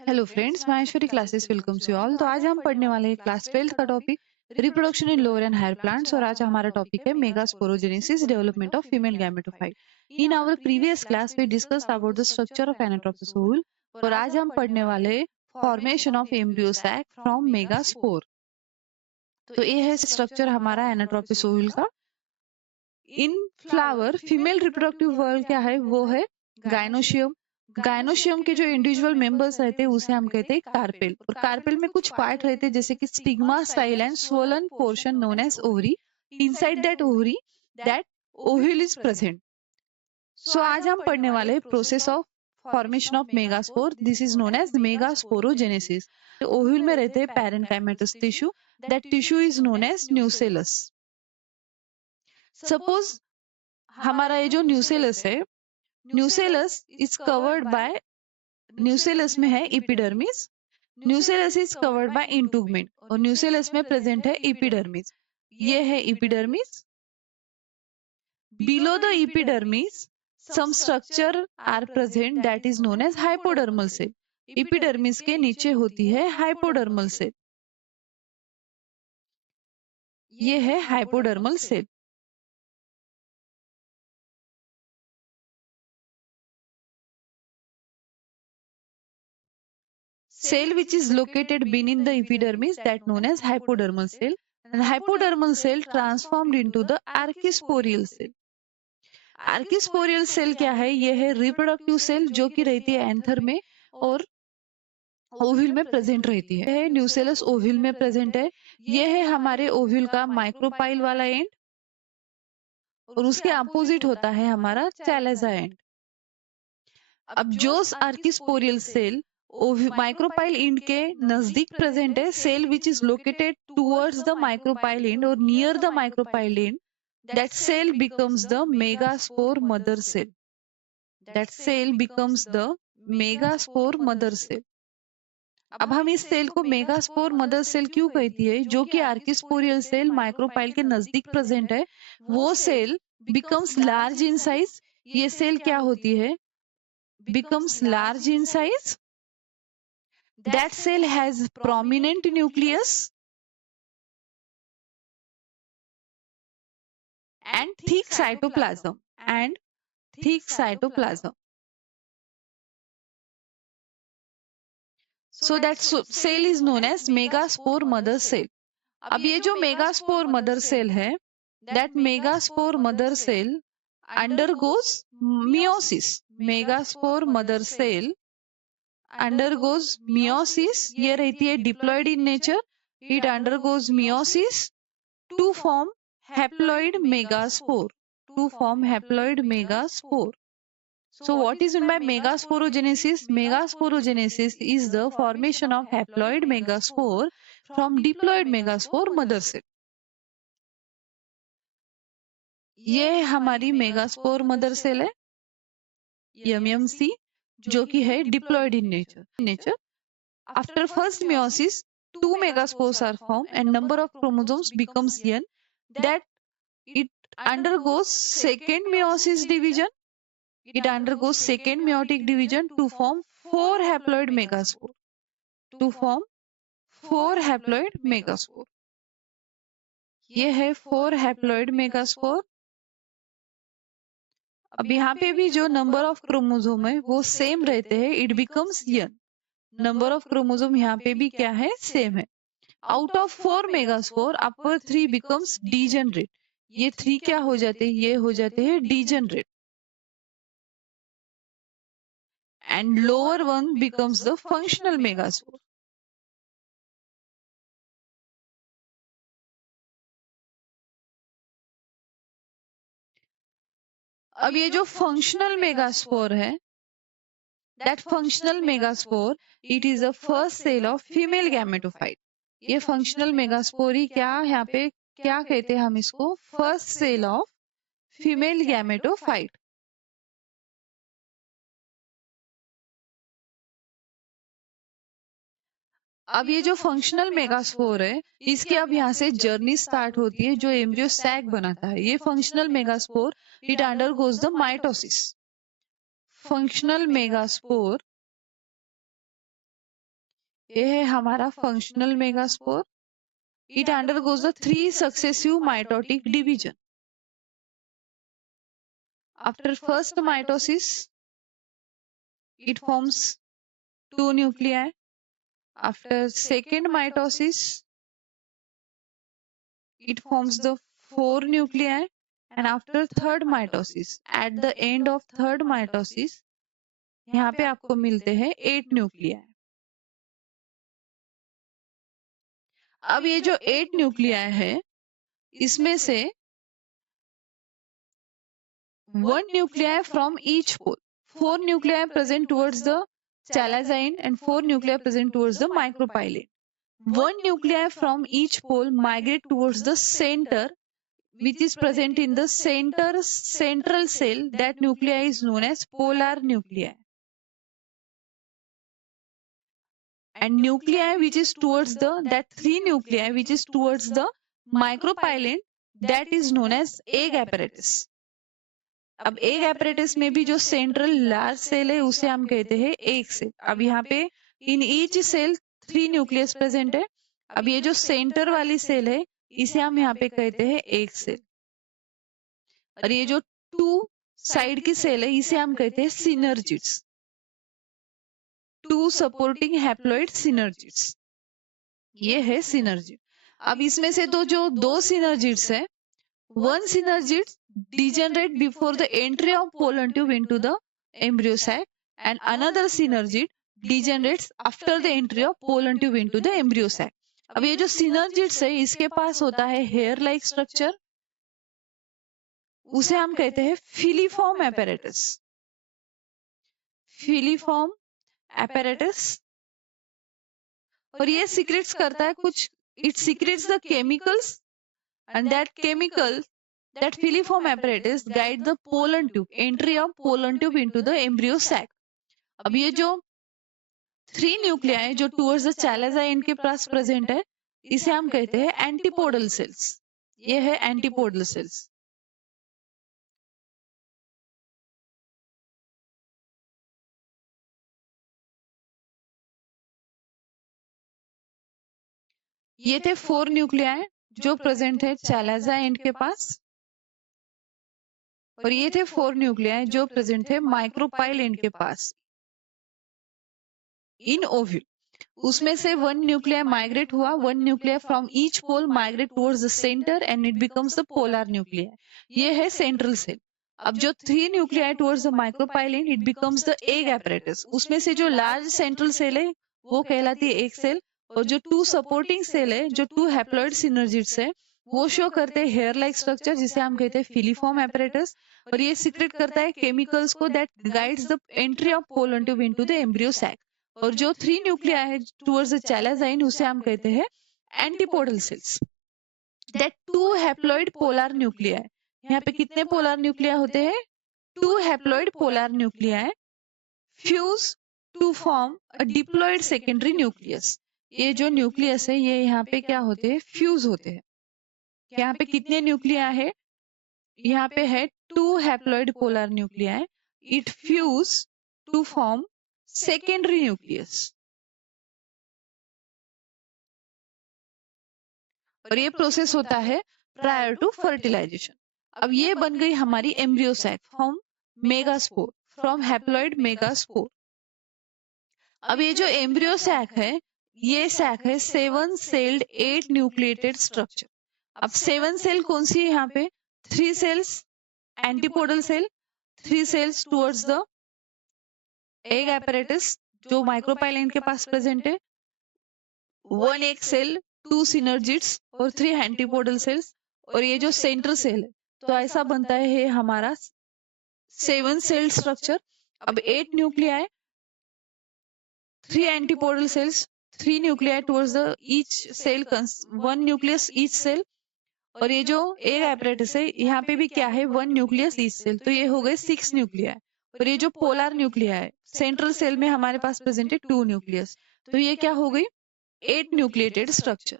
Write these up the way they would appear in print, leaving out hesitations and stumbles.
Hello friends, Maheshwari classes welcomes you all. तो आज हम पढ़ने वाले हैं क्लास 12th का topic reproduction in lower and higher plants और आज हमारा टॉपिक है megasporogenesis development of female gametophyte. In our previous class we discussed about the structure of anatomic ovule और आज हम पढ़ने वाले formation of embryo sac from megaspore. तो ये है स्ट्रक्चर हमारा एनाटॉमिक ओवल का। In flower female reproductive whorl क्या है, वो है गायनोशियम। गायनोशियम के जो इंडिविजुअल मेंबर्स रहते हैं उसे हम कहते हैं कार्पेल, और कार्पेल में कुछ पार्ट रहते हैं जैसे कि stigma style and swollen portion known as ovary. Inside that ovary that ovule is present. So आज हम पढ़ने वाले हैं process of formation of megaspore. This is known as megasporogenesis. Ovule में रहते हैं parenchymatous tissue, that tissue is known as nucellus. Suppose हमारा ये जो न्यूसेलस है, nucellus is covered by, nucellus में है epidermis, nucellus is covered by integument और न्यूसेलस में प्रेजेंट है एपिडर्मिस। ये है epidermis. Below the epidermis some structure are present that is known as hypodermal cell. Epidermis के नीचे होती है हाइपोडर्मल सेल। ये है hypodermal cell. Cell which is located beneath the epidermis that known as hypodermal cell, and hypodermal cell transformed into the archisporial cell. Archisporial cell क्या है? ये है रिप्रोडक्टिव सेल जो कि रहती है एंथर में और ओव्यूल में प्रेजेंट रहती है। न्यूसेलस ओव्यूल में प्रेजेंट है। ये है हमारे ओव्यूल का माइक्रोपाइल वाला एंड और उसके अपोजिट होता है हमारा चैलेजा एंड। अब जो आर्किस्पोरियल सेल माइक्रोपाइल इंड के नजदीक प्रेजेंट है, cell which is located towards the micropyle end और near the micropyle end, that cell becomes the megaspore mother cell. That cell becomes the megaspore mother cell. अब हम इस cell को megaspore mother cell क्यों कहती है? जो कि आर्किस्पोरियल सेल माइक्रोपाइल के नजदीक प्रेजेंट है, वो cell becomes large in size. ये सेल क्या होती है? becomes large in size. That cell has prominent nucleus and thick cytoplasm. And thick cytoplasm. So that cell is known as megaspore mother cell. अब ये जो megaspore mother cell है, that megaspore mother cell undergoes meiosis. Megaspore mother cell undergoes meiosis. ये रहती है diploid in nature. It undergoes meiosis to form haploid megaspore. To form haploid megaspore. So what is meant by megasporogenesis? Megasporogenesis is the formation of haploid megaspore from diploid megaspore mother cell. ये हमारी megaspore mother cell है, MMC, जो कि है diploid in nature. After first meiosis, 2 megaspores are formed and number of chromosomes becomes n. That it undergoes second meiosis division. It undergoes second meiotic division to form 4 haploid megaspore. To form 4 haploid megaspore. ये है 4 haploid megaspore. अब यहाँ पे भी जो number of chromosome है वो same रहते हैं, it becomes n. Number of chromosome यहाँ पे भी क्या है? सेम है। Out of 4 megaspore upper 3 becomes degenerate. ये 3 क्या हो जाते हैं? ये हो जाते हैं degenerate. And lower one becomes the functional megaspore. अब ये जो फंक्शनल मेगास्पोर है, that functional megaspore it is a first cell of female gametophyte. ये फंक्शनल मेगास्पोर ही क्या यहाँ पे क्या कहते हैं हम इसको? First cell of female gametophyte. अब ये जो फंक्शनल मेगास्पोर है, इसकी अब यहाँ से जर्नी स्टार्ट होती है जो एम्ब्रियो सैक बनाता है। ये functional megaspore it undergoes the mitosis. Functional megaspore ये है हमारा functional megaspore. It undergoes the 3 successive mitotic division. After first mitosis, it forms 2 nuclei. After second mitosis, it forms the 4 nuclei. And after third mitosis, at the end of third mitosis, यहाँ पे आपको मिलते हैं 8 nuclei. अब ये जो 8 nuclei है, इसमें से 1 nuclei from each pole. 4 nuclei present towards the chalazion and 4 nuclei present towards the micropylate. 1 nuclei from each pole migrate towards the center, which is present in the central cell. That nuclei is known as polar nuclei. And nuclei which is towards that 3 nuclei which is towards the micropylate, that is known as egg apparatus. अब egg apparatus में भी जो central large cell है उसे हम कहते हैं egg cell. अब यहाँ पे in each cell 3 nucleus present है. अब ये जो सेंटर वाली सेल है इसे हम यहाँ पे कहते हैं एग सेल. और ये जो 2 साइड की सेल है इसे हम कहते हैं सिनर्जिड्स. 2 सपोर्टिंग हैप्लॉइड सिनर्जिड्स, ये है सिनर्जिड. अब इसमें से तो जो 2 सिनर्जिड्स है, one synergid degenerate before the entry of pollen tube into the embryo sac, and another synergid degenerates after the entry of pollen tube into the embryo sac. अब ये जो synergids है इसके पास होता है hair like structure, उसे हम कहते हैं filiform apparatus. filiform apparatus. और ये secretes करता है कुछ, it secretes the chemicals, and that filiform apparatus guide the pollen tube, entry of pollen tube into the embryo sac. अब ये जो 3 न्यूक्लियाई जो towards the chalazion के पास प्रेजेंट है इसे हम कहते हैं एंटीपोडल सेल्स. ये है एंटीपोडल सेल्स. ये थे 4 न्यूक्लियाई जो प्रेजेंट है चैलाजियन के पास, और ये थे 4 न्यूक्लियाई जो प्रेजेंट थे माइक्रोपाइल के पास इन ओव्यूल. उसमें से 1 न्यूक्लिया माइग्रेट हुआ, 1 nuclei from each pole migrate towards the centre and it becomes the polar nuclei. ये है सेंट्रल सेल. अब जो 3 nuclei towards the micropylar, it becomes the egg apparatus. उसमें से जो लार्ज सेंट्रल सेल है वो कहलाती है एग सेल, और जो 2 सपोर्टिंग सेल है, जो 2 हैप्लॉइड सिनर्जिड्स है, वो शो करते हैं हेयर लाइक स्ट्रक्चर जिसे हम कहते हैं फिलीफॉर्म एपरेटस. और ये सीक्रेट करता है केमिकल्स को that guides the entry of pollen tube into the embryo sac. और जो 3 न्यूक्लिया है टुवर्ड्स द चैलाजियन उसे हम कहते हैं antipodal cells. That 2 haploid polar nuclei. यहाँ पे कितने पोलर न्यूक्लिया होते हैं? 2 haploid polar nuclei fuse to form a diploid secondary nucleus. ये जो न्यूक्लियस है ये यहाँ पे क्या होते हैं? फ्यूज होते हैं. यहाँ पे कितने न्यूक्लिया है? यहाँ पे है 2 haploid polar nuclei. It fuse to form secondary nucleus. और ये प्रोसेस होता है प्रायर टू फर्टिलाइजेशन. अब ये बन गई हमारी embryo sac from megaspore, from haploid megaspore. अब ये जो एम्ब्रियो सैक है, ये सैक है 7 सेल्ड 8 न्यूक्लिएटेड स्ट्रक्चर. अब 7 सेल कौन सी है यहाँ पे? 3 cells antipodal cell, 3 cells towards the egg apparatus जो माइक्रोपाइलिन के पास प्रेजेंट है, 1 एग सेल, 2 सिनर्जिड्स और 3 एंटीपोडल सेल्स. और ये जो सेंट्रल सेल है, तो ऐसा बनता है हमारा 7 सेल स्ट्रक्चर. अब 8 nuclei, 3 antipodal cells, 3 nuclei towards the each cell, 1 nucleus each cell. और ये जो एग एपरेटस है यहाँ पे भी क्या है? 1 न्यूक्लियस ईच सेल. तो ये हो गए 6 न्यूक्लिया. और ये जो पोलर न्यूक्लिया है सेंट्रल सेल में हमारे पास प्रेजेंट है 2 न्यूक्लियस. तो ये क्या हो गई? 8 न्यूक्लिएटेड स्ट्रक्चर.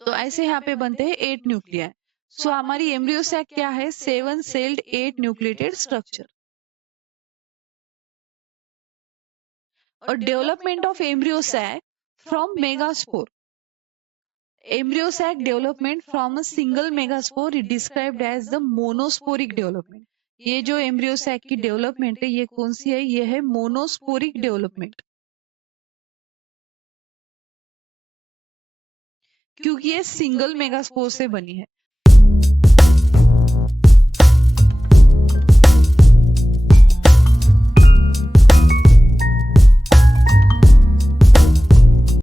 तो ऐसे यहाँ पे बनते हैं 8 न्यूक्लिया. सो हमारी एम्ब्रियो सैक क्या है? 7 सेल्ड 8 न्यूक्लिएटेड स्ट्रक्चर. और development of embryo sac from megaspore. Embryo sac development from a single megaspore is described as the monosporic development. ये जो एम्ब्रियो सैक की डेवलपमेंट है ये कौन सी है? ये है मोनोस्पोरिक डेवलपमेंट, क्योंकि ये सिंगल मेगास्पोर से बनी है.